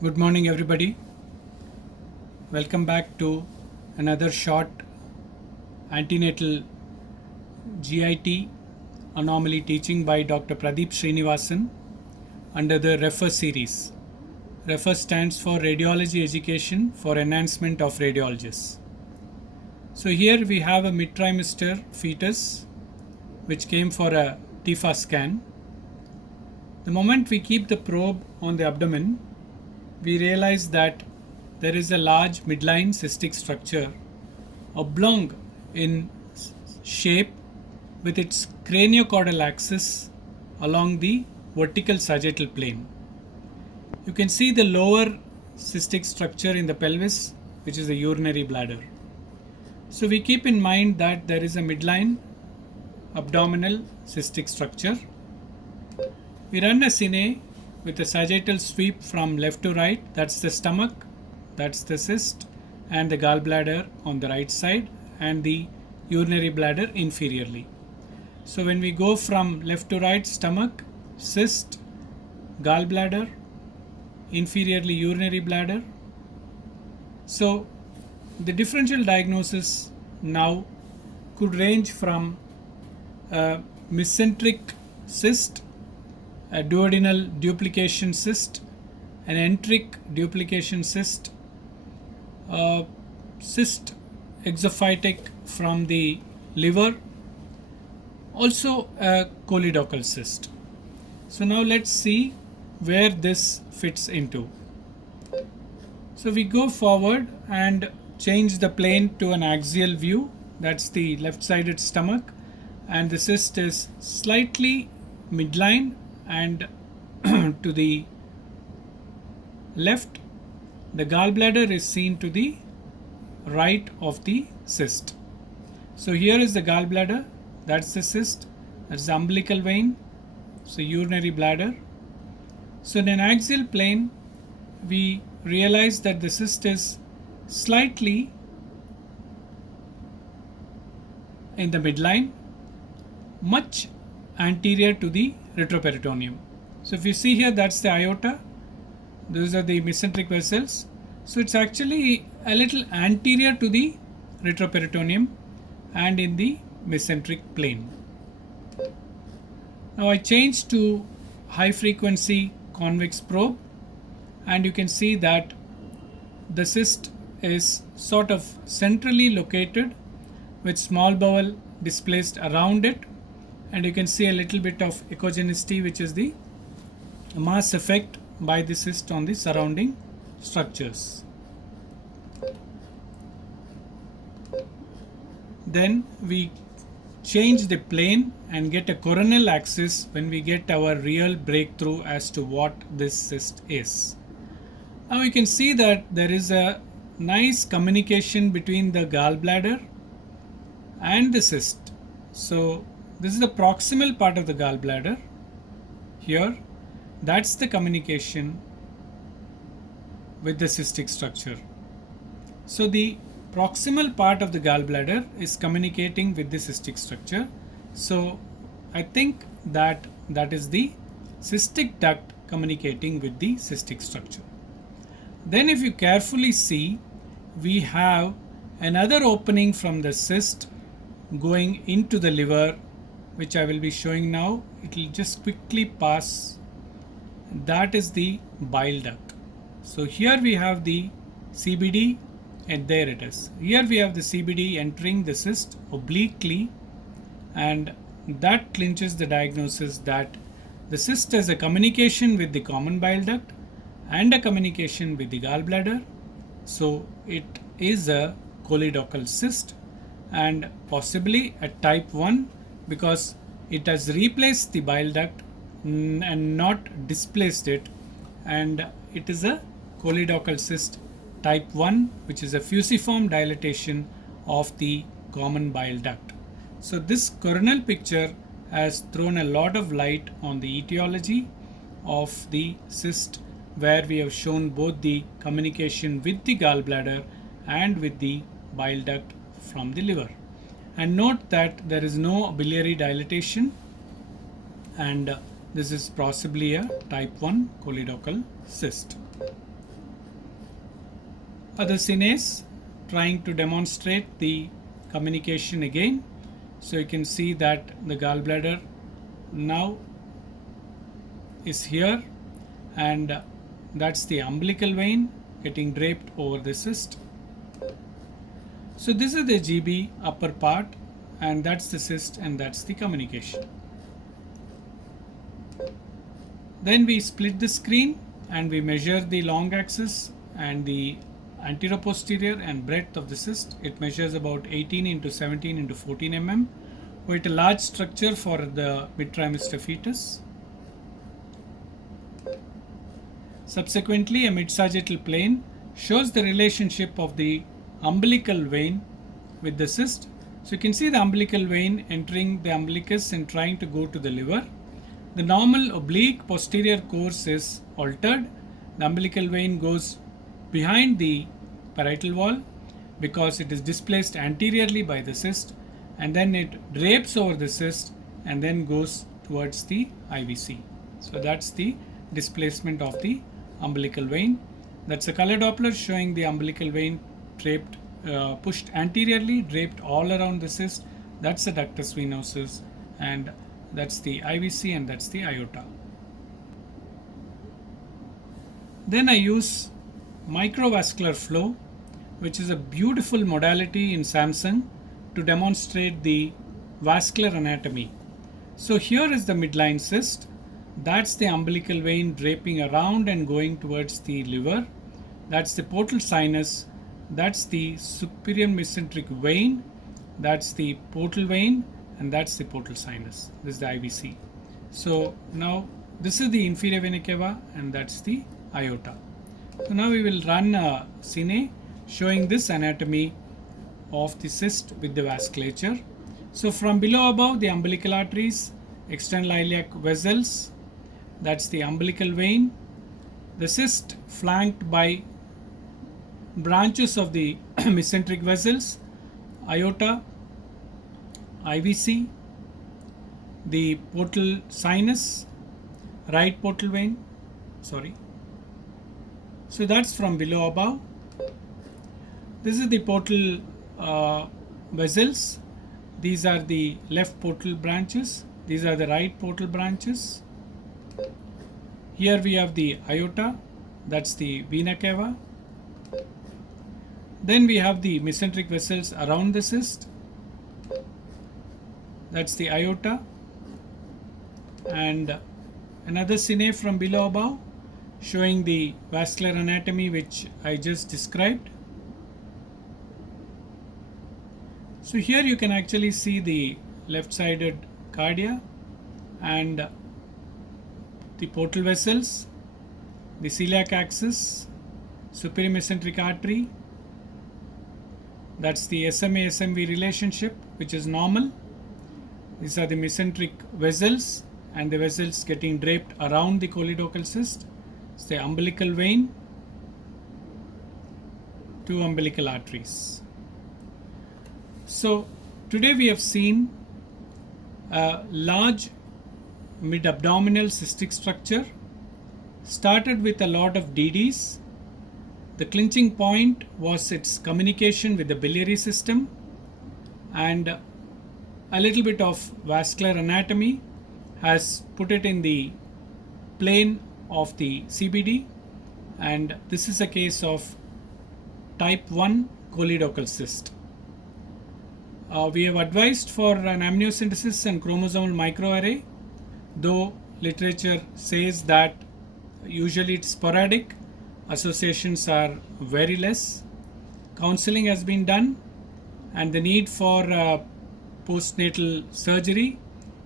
Good morning, everybody. Welcome back to another short antenatal GIT anomaly teaching by Dr. Pradeep Srinivasan under the REFER series. REFER stands for Radiology Education for Enhancement of Radiologists. So here we have a mid-trimester fetus which came for a TIFA scan. The moment we keep the probe on the abdomen, we realize that there is a large midline cystic structure, oblong in shape with its craniocaudal axis along the vertical sagittal plane. You can see the lower cystic structure in the pelvis, which is the urinary bladder. So we keep in mind that there is a midline abdominal cystic structure. We run a cine with a sagittal sweep from left to right. That's the stomach, that's the cyst, and the gallbladder on the right side, and the urinary bladder inferiorly. So when we go from left to right, stomach, cyst, gallbladder, inferiorly urinary bladder. So the differential diagnosis now could range from a mesenteric cyst, a duodenal duplication cyst, an enteric duplication cyst, a cyst exophytic from the liver, also a choledochal cyst. So now let's see where this fits into. So we go forward and change the plane to an axial view. That's the left-sided stomach, and the cyst is slightly midline and to the left. The gallbladder is seen to the right of the cyst. So here is the gallbladder, that's the cyst, that's the umbilical vein, so urinary bladder. So in an axial plane, we realize that the cyst is slightly in the midline, much anterior to the retroperitoneum. So if you see here, that's the aorta. Those are the mesenteric vessels. So it's actually a little anterior to the retroperitoneum and in the mesenteric plane. Now I change to high frequency convex probe, and you can see that the cyst is sort of centrally located with small bowel displaced around it, and you can see a little bit of echogenicity, which is the mass effect by the cyst on the surrounding structures. Then we change the plane and get a coronal axis when we get our real breakthrough as to what this cyst is. Now you can see that there is a nice communication between the gallbladder and the cyst. So this is the proximal part of the gallbladder here. That's the communication with the cystic structure. So the proximal part of the gallbladder is communicating with the cystic structure. So I think that is the cystic duct communicating with the cystic structure. Then if you carefully see, we have another opening from the cyst going into the liver, which I will be showing now. It will just quickly pass. That is the bile duct. So here we have the CBD, and there it is. Here we have the CBD entering the cyst obliquely, and that clinches the diagnosis that the cyst has a communication with the common bile duct and a communication with the gallbladder. So it is a choledochal cyst, and possibly a type 1, because it has replaced the bile duct and not displaced it, and it is a choledochal cyst type 1, which is a fusiform dilatation of the common bile duct. So this coronal picture has thrown a lot of light on the etiology of the cyst, where we have shown both the communication with the gallbladder and with the bile duct from the liver. And note that there is no biliary dilatation, and this is possibly a type 1 choledochal cyst. other cines trying to demonstrate the communication again. So you can see that the gallbladder now is here, and that's the umbilical vein getting draped over the cyst. So this is the GB upper part, and that's the cyst, and that's the communication. Then we split the screen and we measure the long axis and the anteroposterior and breadth of the cyst. It measures about 18 into 17 into 14 mm, with a large structure for the mid-trimester fetus. Subsequently, a mid-sagittal plane shows the relationship of the umbilical vein with the cyst. So you can see the umbilical vein entering the umbilicus and trying to go to the liver. The normal oblique posterior course is altered. The umbilical vein goes behind the parietal wall because it is displaced anteriorly by the cyst, and then it drapes over the cyst and then goes towards the IVC. So that's the displacement of the umbilical vein. That's a color Doppler showing the umbilical vein draped, pushed anteriorly, draped all around the cyst. That's the ductus venosus, and that's the IVC, and that's the aorta. Then I use microvascular flow, which is a beautiful modality in Samsung to demonstrate the vascular anatomy. So here is the midline cyst. That's the umbilical vein draping around and going towards the liver. That's the portal sinus. That's the superior mesenteric vein. That's the portal vein, and that's the portal sinus. This is the IVC. So now this is the inferior vena cava, and that's the aorta. So now we will run a cine showing this anatomy of the cyst with the vasculature. So from below above, the umbilical arteries, external iliac vessels, that's the umbilical vein. The cyst flanked by branches of the mesenteric vessels, aorta, IVC, the portal sinus, right portal vein, So that's from below above. This is the portal vessels. These are the left portal branches. These are the right portal branches. Here we have the aorta. That's the vena cava. Then we have the mesenteric vessels around the cyst. That's the aorta. And another cine from below above showing the vascular anatomy which I just described. So here you can actually see the left-sided cardia and the portal vessels, the celiac axis, superior mesenteric artery. That's the SMA-SMV relationship, which is normal. These are the mesenteric vessels, and the vessels getting draped around the choledochal cyst. It's the umbilical vein, two umbilical arteries. So today we have seen a large mid-abdominal cystic structure, started with a lot of DDs. The clinching point was its communication with the biliary system, and a little bit of vascular anatomy has put it in the plane of the CBD, and this is a case of type 1 choledochal cyst. We have advised for an amniocentesis and chromosomal microarray, though literature says that usually it's sporadic, associations are very less. Counseling has been done, and the need for postnatal surgery,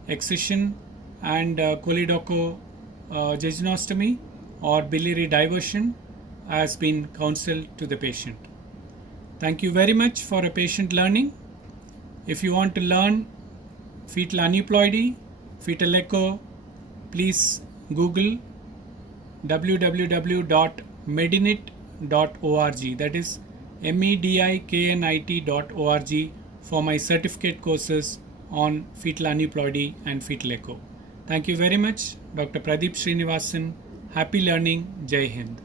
excision, and choledochojejunostomy or biliary diversion has been counseled to the patient. Thank you very much for a patient learning. If you want to learn fetal aneuploidy, fetal echo, please Google www.medinit.org, that is mediknit.org, for my certificate courses on fetal aneuploidy and fetal echo. Thank you very much. Dr. Pradeep Srinivasan. Happy learning. Jai Hind.